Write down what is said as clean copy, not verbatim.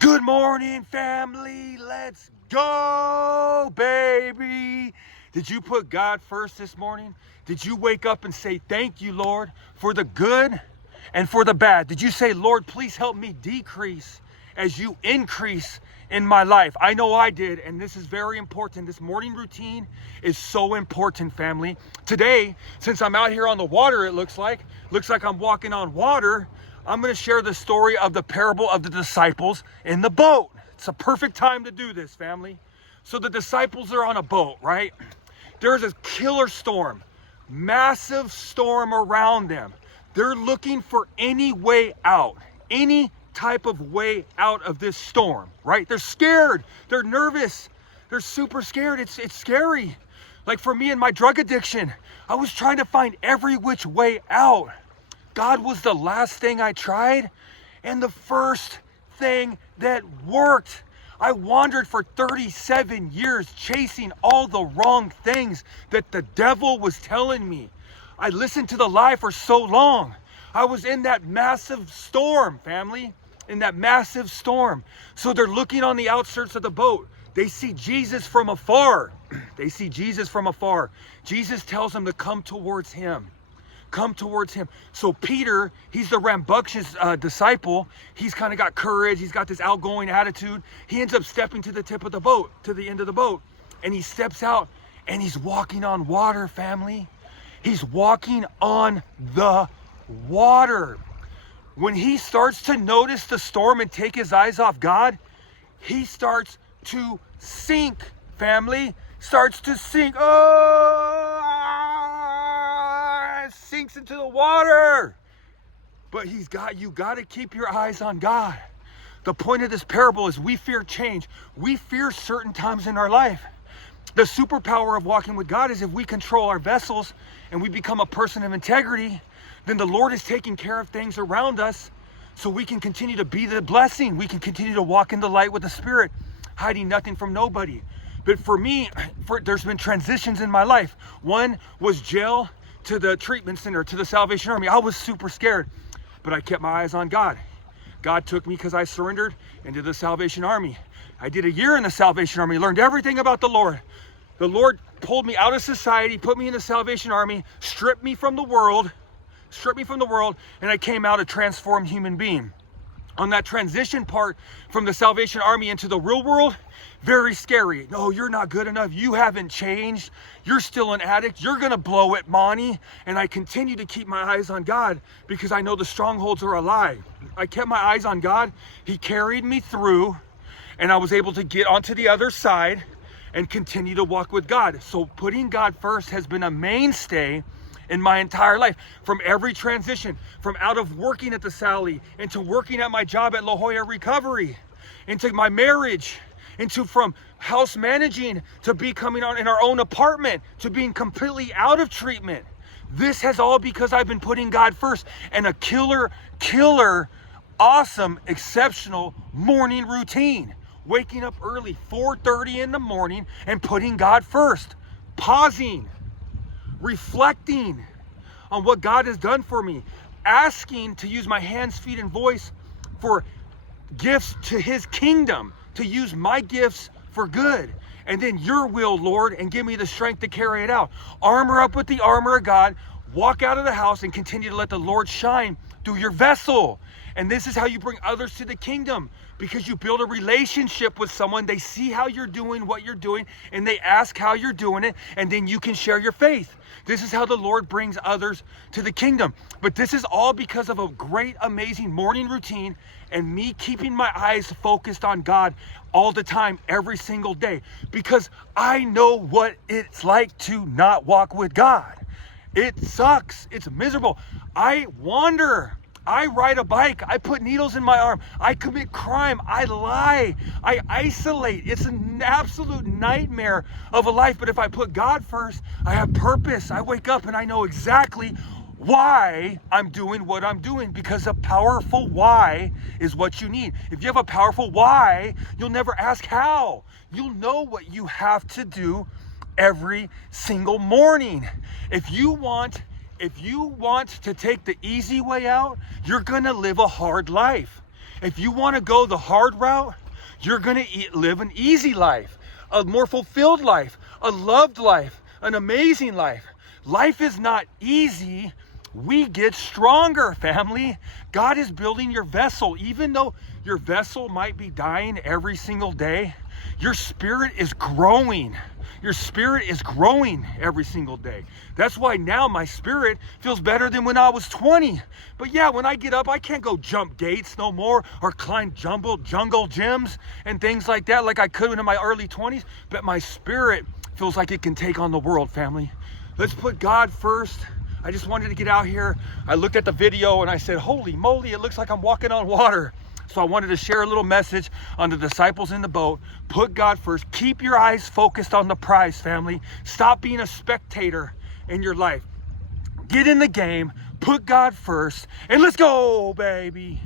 Good morning, family. Let's go, baby. Did you put God first this morning? Did you wake up and say, thank you, Lord, for the good and for the bad? Did you say, Lord, please help me decrease as you increase in my life? I know I did, and this is very important. This morning routine is so important, family. Today, since I'm out here on the water, it looks like I'm walking on water. I'm going to share the story of the parable of the disciples in the boat. It's a perfect time to do this, family. So the disciples are on a boat, right? There's a killer storm, massive storm around them. They're looking for any way out, any type of way out of this storm, right? They're scared. They're nervous. They're super scared. It's scary. Like for me and my drug addiction, I was trying to find every which way out. God was the last thing I tried and the first thing that worked. I wandered for 37 years chasing all the wrong things that the devil was telling me. I listened to the lie for so long. I was in that massive storm, family, in that massive storm. So they're looking on the outskirts of the boat. They see Jesus from afar. They see Jesus from afar. Jesus tells them to come towards him. Come towards him. So Peter, he's the rambunctious disciple. He's kind of got courage. He's got this outgoing attitude. He ends up stepping to the tip of the boat, to the end of the boat. And he steps out and he's walking on water, family. He's walking on the water. When he starts to notice the storm and take his eyes off God, he starts to sink, family. Starts to sink. Sinks into the water. But you got to keep your eyes on God. The point of this parable is we fear change. We fear certain times in our life. The superpower of walking with God is if we control our vessels and we become a person of integrity, then the Lord is taking care of things around us so we can continue to be the blessing. We can continue to walk in the light with the Spirit, hiding nothing from nobody. But for me, there's been transitions in my life. One was jail to the treatment center, to the Salvation Army. I was super scared, but I kept my eyes on God. God took me because I surrendered into the Salvation Army. I did a year in the Salvation Army, learned everything about the Lord. The Lord pulled me out of society, put me in the Salvation Army, stripped me from the world, and I came out a transformed human being. On that transition part from the Salvation Army into the real world, very scary. No, you're not good enough. You haven't changed. You're still an addict. You're going to blow it, Monty. And I continue to keep my eyes on God because I know the strongholds are a lie. I kept my eyes on God. He carried me through and I was able to get onto the other side and continue to walk with God. So putting God first has been a mainstay in my entire life. From every transition, from out of working at the Sally into working at my job at La Jolla Recovery, into my marriage, into from house managing to becoming in our own apartment, to being completely out of treatment. This has all because I've been putting God first, and a killer, awesome, exceptional morning routine. Waking up early, 4:30 in the morning, and putting God first. Pausing, reflecting on what God has done for me, asking to use my hands, feet, and voice for gifts to his kingdom, to use my gifts for good. And then your will, Lord, and give me the strength to carry it out. Armor up with the armor of God, walk out of the house and continue to let the Lord shine through your vessel. And this is how you bring others to the kingdom, because you build a relationship with someone. They see how you're doing what you're doing, and they ask how you're doing it, and then you can share your faith. This is how the Lord brings others to the kingdom. But this is all because of a great, amazing morning routine and me keeping my eyes focused on God all the time, every single day, because I know what it's like to not walk with God. It sucks. It's miserable. I wander. I ride a bike. I put needles in my arm. I commit crime. I lie. I isolate. It's an absolute nightmare of a life. But if I put God first, I have purpose. I wake up and I know exactly why I'm doing what I'm doing, because a powerful why is what you need. If you have a powerful why, you'll never ask how. You'll know what you have to do every single morning. If you want to take the easy way out, you're gonna live a hard life. If you want to go the hard route, you're going to live an easy life, a more fulfilled life, a loved life, an amazing life. Life is not easy. We get stronger, family. God is building your vessel. Even though your vessel might be dying every single day, your spirit is growing. Your spirit is growing every single day. That's why now my spirit feels better than when I was 20. But yeah, when I get up, I can't go jump gates no more or climb jungle gyms and things like that like I could in my early 20s. But my spirit feels like it can take on the world, family. Let's put God first. I just wanted to get out here. I looked at the video and I said, holy moly, it looks like I'm walking on water. So I wanted to share a little message on the disciples in the boat. Put God first. Keep your eyes focused on the prize, family. Stop being a spectator in your life. Get in the game. Put God first. And let's go, baby.